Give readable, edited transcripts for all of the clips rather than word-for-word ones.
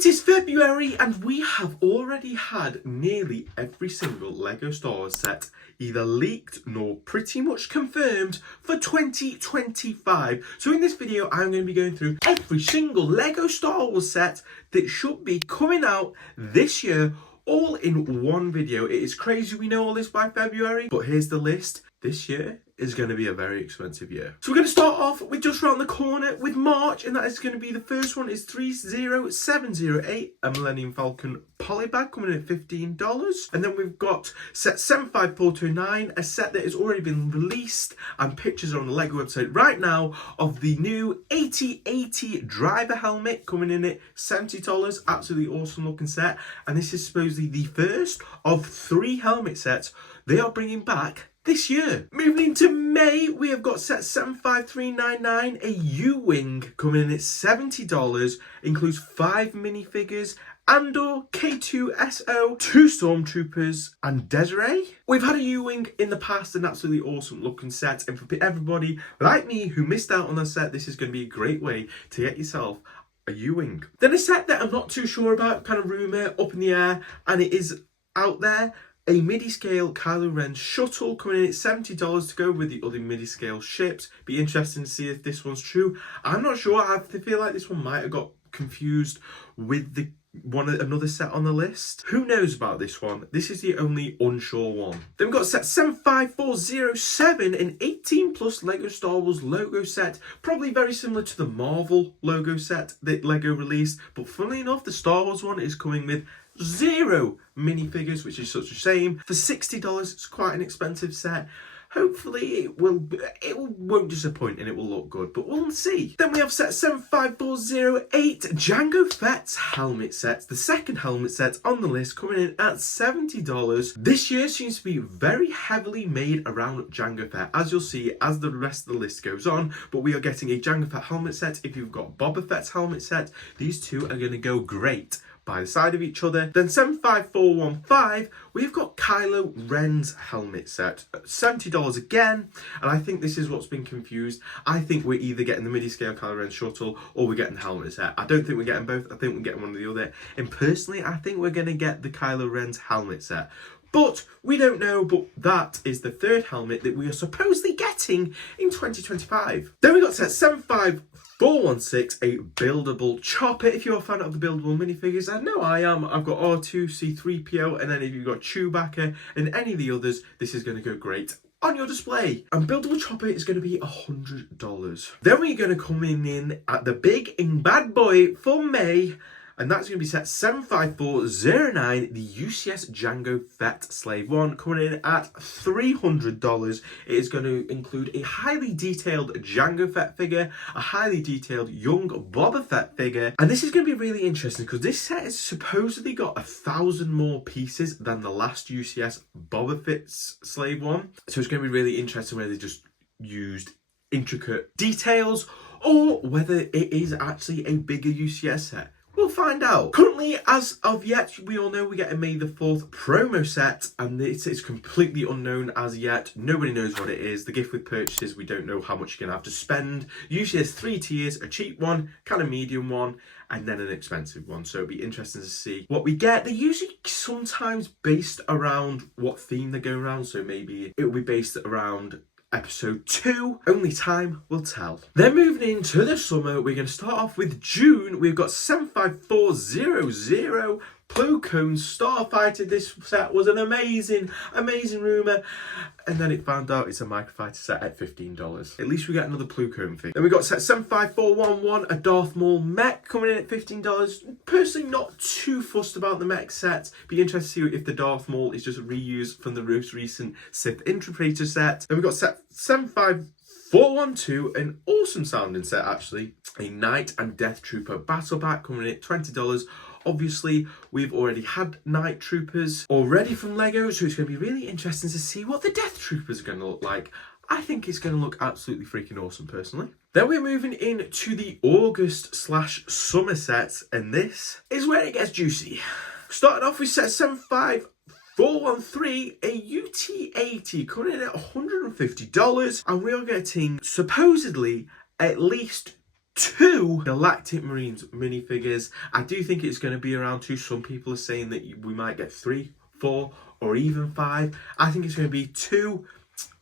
It is February and we have already had nearly every single LEGO Star Wars set either leaked nor pretty much confirmed for 2025. So in this video I'm going to be going through every single LEGO Star Wars set that should be coming out this year, all in one video. It is crazy we know all this by February, but here's the list. This year is going to be a very expensive year. So we're going to start off with just around the corner with March, and that is going to be the first one is 30708, a Millennium Falcon polybag coming in at $15. And then we've got set 75429, a set that has already been released, and pictures are on the LEGO website right now of the new 8080 driver helmet coming in at $70. Absolutely awesome looking set, and this is supposedly the first of 3 helmet sets they are bringing back this year. Moving into May, we have got set 75399, a U-Wing coming in at $70, includes 5 minifigures, Andor, K2SO, 2 Stormtroopers, and Desiree. We've had a U-Wing in the past, an absolutely awesome looking set, and for everybody like me who missed out on that set, this is going to be a great way to get yourself a U-Wing. Then a set that I'm not too sure about, kind of rumour, up in the air, and it is out there. A midi-scale Kylo Ren shuttle coming in at $70 to go with the other midi-scale ships. Be interesting to see if this one's true. I'm not sure. I feel like this one might have got confused with the another set on the list. Who knows about this one? This is the only unsure one. Then we've got set 75407, an 18 plus LEGO Star Wars logo set, probably very similar to the Marvel logo set that LEGO released, but funnily enough the Star Wars one is coming with 0 minifigures, which is such a shame. For $60, it's quite an expensive set. Hopefully it won't disappoint and it will look good, but we'll see. Then we have set 75408, Jango Fett's helmet set, the second helmet set on the list, coming in at $70. This year seems to be very heavily made around Jango Fett, as you'll see as the rest of the list goes on, but we are getting a Jango Fett helmet set. If you've got Boba Fett's helmet set, these two are going to go great by the side of each other. Then 75415, we've got Kylo Ren's helmet set, $70 again, and I think this is what's been confused. I think we're either getting the midi-scale Kylo Ren shuttle or we're getting the helmet set. I don't think we're getting both. I think we're getting one or the other, and personally I think we're going to get the Kylo Ren's helmet set. But we don't know, but that is the third helmet that we are supposedly getting in 2025. Then we got set 75416, a buildable chopper. If you're a fan of the buildable minifigures, I know I am. I've got R2, C3PO, and then if you've got Chewbacca and any of the others, this is going to go great on your display. And buildable chopper is going to be $100. Then we're going to come in at the big and bad boy for May, and that's going to be set 75409, the UCS Jango Fett Slave 1, coming in at $300. It is going to include a highly detailed Jango Fett figure, a highly detailed young Boba Fett figure, and this is going to be really interesting because this set has supposedly got 1,000 more pieces than the last UCS Boba Fett's Slave 1. So it's going to be really interesting whether they just used intricate details or whether it is actually a bigger UCS set. We'll find out. Currently, as of yet, we all know we get a May the 4th promo set, and this is completely unknown as yet. Nobody knows what it is. The gift with purchases, we don't know how much you're going to have to spend. Usually there's 3 tiers, a cheap one, kind of medium one, and then an expensive one. So it'll be interesting to see what we get. They're usually sometimes based around what theme they go around. So maybe it will be based around Episode 2, only time will tell. Then moving into the summer, we're going to start off with June. We've got 75400, Plo Koon Starfighter. This set was an amazing rumour, and then it found out it's a microfighter set at $15. At least we get another Plo Koon thing. Then we got set 75411, a Darth Maul mech coming in at $15. Personally not too fussed about the mech set. Be interested to see if the Darth Maul is just reused from the most recent Sith Interpreter set. Then we got set 75412, an awesome sounding set actually, a Knight and Death Trooper battle pack coming in at $20. Obviously, we've already had Night Troopers already from LEGO, so it's going to be really interesting to see what the Death Troopers are going to look like. I think it's going to look absolutely freaking awesome, personally. Then we're moving into the August/summer sets, and this is where it gets juicy. Starting off with set 75413, a UT-80 coming in at $150, and we are getting supposedly at least 2 Galactic Marines minifigures. I do think it's going to be around 2. Some people are saying that we might get 3, 4, or even 5. I think it's going to be 2,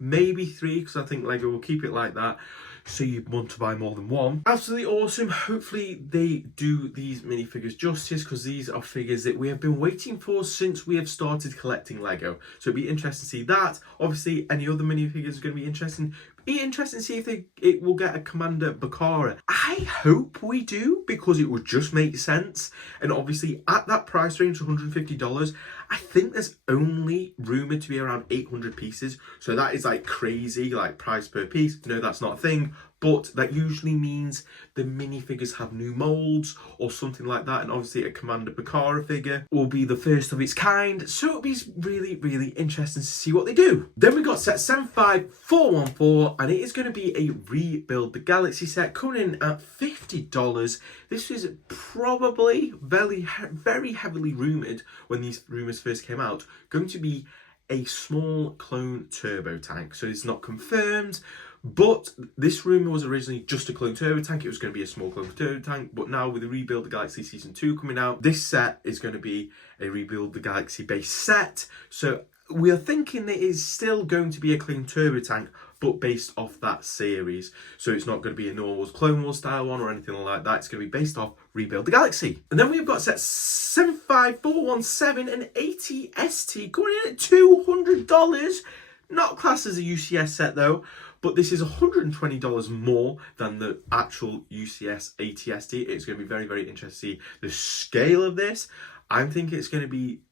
maybe 3, because I think Lego will keep it like that, so you want to buy more than one. Absolutely awesome. Hopefully they do these minifigures justice, because these are figures that we have been waiting for since we have started collecting Lego. So it'd be interesting to see that. Obviously, any other minifigures are going to be interesting. Be interesting to see if it will get a Commander Bakara. I hope we do, because it would just make sense. And obviously, at that price range, $150, I think there's only rumoured to be around 800 pieces. So that is like crazy, like price per piece. No, that's not a thing. But that usually means the minifigures have new molds or something like that. And obviously a Commander Bakara figure will be the first of its kind. So it'll be really, really interesting to see what they do. Then we got set 75414, and it is going to be a Rebuild the Galaxy set coming in at $50. This is probably very heavily rumoured when these rumours first came out, going to be a small clone turbo tank. So it's not confirmed, but this rumour was originally just a clone turbo tank. It was going to be a small clone turbo tank, but now with the Rebuild the Galaxy Season 2 coming out, this set is going to be a Rebuild the Galaxy base set. So we are thinking that it's still going to be a clone turbo tank, but based off that series. So it's not going to be a normal Clone Wars style one or anything like that. It's going to be based off Rebuild the Galaxy. And then we've got set 75417 and AT-ST going in at $200. Not classed as a UCS set though, but this is $120 more than the actual UCS AT-ST. It's going to be very, very interesting to see the scale of this. I'm thinking it's going to be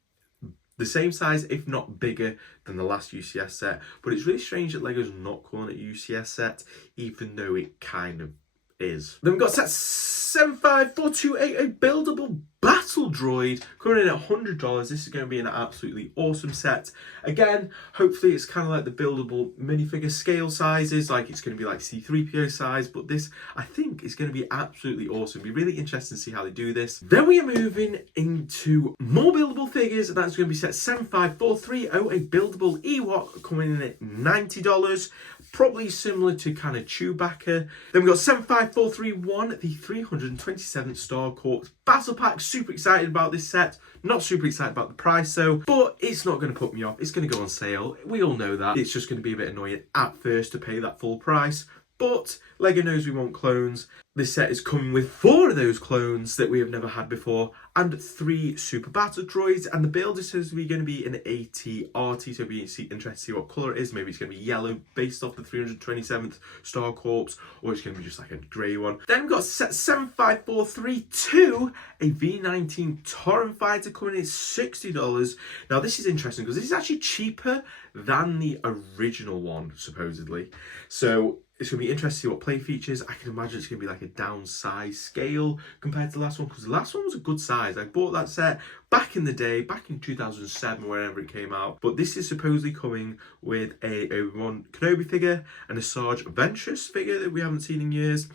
the same size, if not bigger, than the last UCS set. But it's really strange that Lego's not calling it a UCS set, even though it kind of is. Then we've got set 75428, a buildable battle droid, coming in at $100. This is going to be an absolutely awesome set. Again, hopefully it's kind of like the buildable minifigure scale sizes, like it's going to be like C-3PO size, but this, I think, is going to be absolutely awesome. Be really interesting to see how they do this. Then we are moving into more buildable figures, and that's going to be set 75430, a buildable Ewok, coming in at $90. Probably similar to kind of Chewbacca. Then we've got 75431, the 327th Star Corps Battle Pack. Super excited about this set. Not super excited about the price though, but it's not going to put me off. It's going to go on sale. We all know that. It's just going to be a bit annoying at first to pay that full price. But Lego knows we want clones. This set is coming with 4 of those clones that we have never had before, and 3 super battle droids. And the build is supposed to be going to be an AT-RT, so it'll be interesting to see what colour it is. Maybe it's going to be yellow based off the 327th Star Corps, or it's going to be just like a grey one. Then we've got set 75432, a V19 Torrent fighter, coming in at $60. Now this is interesting because this is actually cheaper than the original one, supposedly. So it's going to be interesting to see what play features. I can imagine it's going to be like a downsized scale compared to the last one, because the last one was a good size. I bought that set back in the day, back in 2007, wherever it came out. But this is supposedly coming with a Obi-Wan Kenobi figure and a Sarge Ventress figure that we haven't seen in years.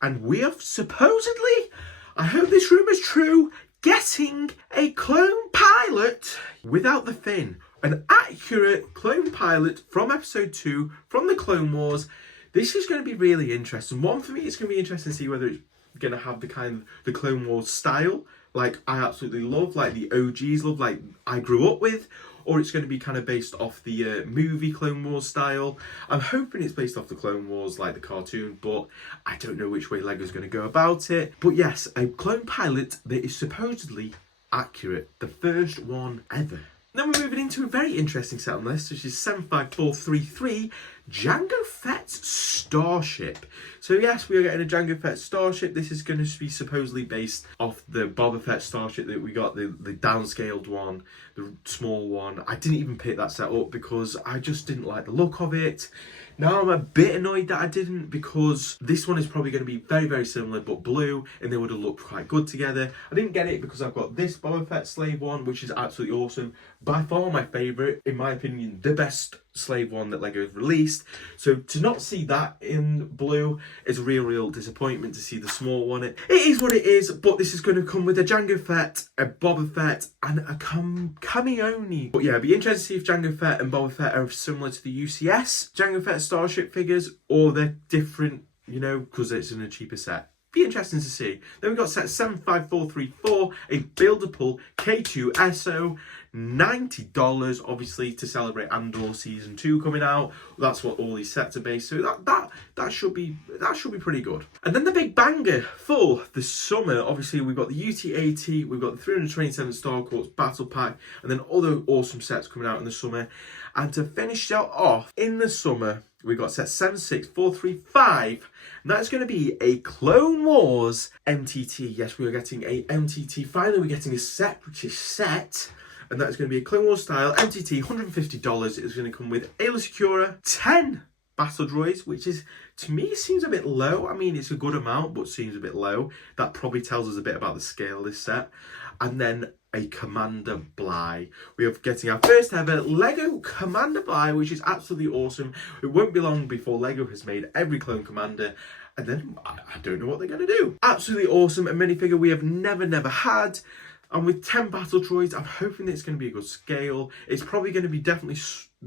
And we are supposedly, I hope this rumour is true, getting a clone pilot without the fin. An accurate clone pilot from episode 2, from the Clone Wars. This is going to be really interesting. One, for me, it's going to be interesting to see whether it's going to have the kind of the Clone Wars style, like I absolutely love, like the OGs love, like I grew up with, or it's going to be kind of based off the movie Clone Wars style. I'm hoping it's based off the Clone Wars, like the cartoon, but I don't know which way Lego's going to go about it. But yes, a clone pilot that is supposedly accurate. The first one ever. Then we're moving into a very interesting set on this, which is 75433, Jango Fett's Starship. So yes, we are getting a Jango Fett Starship. This is going to be supposedly based off the Boba Fett Starship that we got, the downscaled one, the small one. I didn't even pick that set up because I just didn't like the look of it. Now I'm a bit annoyed that I didn't, because this one is probably going to be very, very similar but blue, and they would have looked quite good together. I didn't get it because I've got this Boba Fett slave one, which is absolutely awesome. By far my favourite, in my opinion, the best slave one that Lego has released. So to not see that in blue is a real disappointment. To see the small one, it is what it is. But this is going to come with a Jango Fett, a Boba Fett, and a Kamioni. But yeah, it'd be interesting to see if Jango Fett and Boba Fett are similar to the UCS Jango Fett Starship figures, or they're different, you know, because it's in a cheaper set. be interesting to see. Then we've got set 75434, a buildable K2SO, $90, obviously to celebrate Andor Season 2 coming out. That's what all these sets are based, so that should be pretty good. And then the big banger for the summer, obviously we've got the UT-80, we've got the 327 Star Corps Battle Pack, and then other awesome sets coming out in the summer. And to finish that off in the summer, we've got set 76435, and that's going to be a Clone Wars MTT. Yes, we are getting a MTT. Finally, we're getting a set which is set, and that's going to be a Clone Wars style MTT, $150. It's going to come with Aayla Secura, 10 battle droids, which is, to me, seems a bit low. I mean, it's a good amount, but seems a bit low. That probably tells us a bit about the scale of this set. And then a Commander Bly. We are getting our first ever Lego Commander Bly, which is absolutely awesome. It won't be long before Lego has made every clone commander, and then I don't know what they're going to do. Absolutely awesome. A minifigure we have never had. And with 10 battle droids, I'm hoping that it's going to be a good scale. It's probably going to be definitely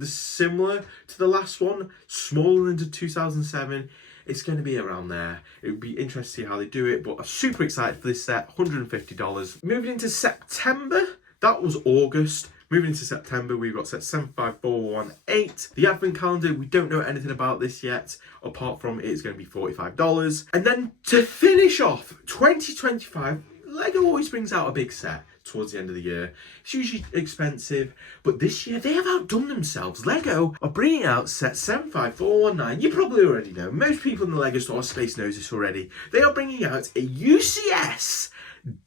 similar to the last one, smaller than 2007. It's going to be around there. It would be interesting to see how they do it, but I'm super excited for this set, $150. Moving into September, that was August. Moving into September, we've got set 75418. The advent calendar, we don't know anything about this yet, apart from it's going to be $45. And then to finish off 2025, Lego always brings out a big set towards the end of the year. It's usually expensive, but this year they have outdone themselves. Lego are bringing out set 75419. You probably already know. Most people in the Lego store space knows this already. They are bringing out a UCS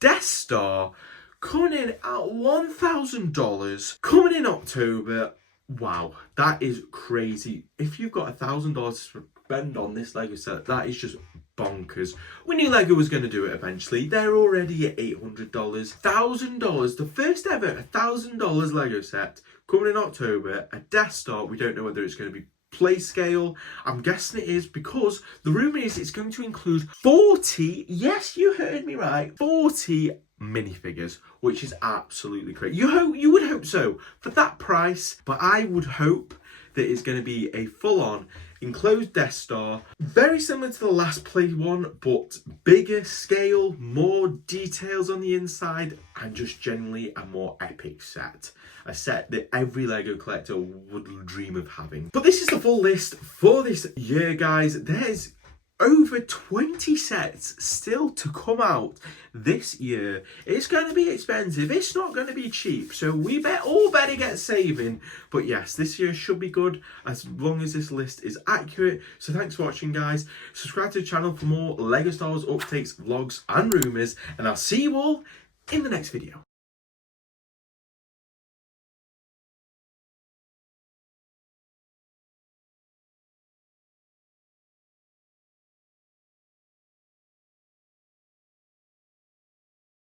Death Star coming in at $1,000, coming in October. Wow, that is crazy. If you've got $1,000 to spend on this Lego set, that is just bonkers. We knew Lego was going to do it eventually. They're already at $800. $1,000, the first ever $1,000 Lego set coming in October. A Death Star. We don't know whether it's going to be play scale. I'm guessing it is, because the rumor is it's going to include 40, yes, you heard me right, 40 minifigures, which is absolutely crazy. You would hope so for that price, but I would hope that it's going to be a full-on enclosed Death Star, very similar to the last play one, but bigger scale, more details on the inside, and just generally a more epic set. A set that every Lego collector would dream of having. But this is the full list for this year, guys. There's over 20 sets still to come out this year. It's going to be expensive. It's not going to be cheap. So we all better get saving. But yes, this year should be good as long as this list is accurate. So thanks for watching, guys. Subscribe to the channel for more Lego Star Wars updates, vlogs and rumours. And I'll see you all in the next video.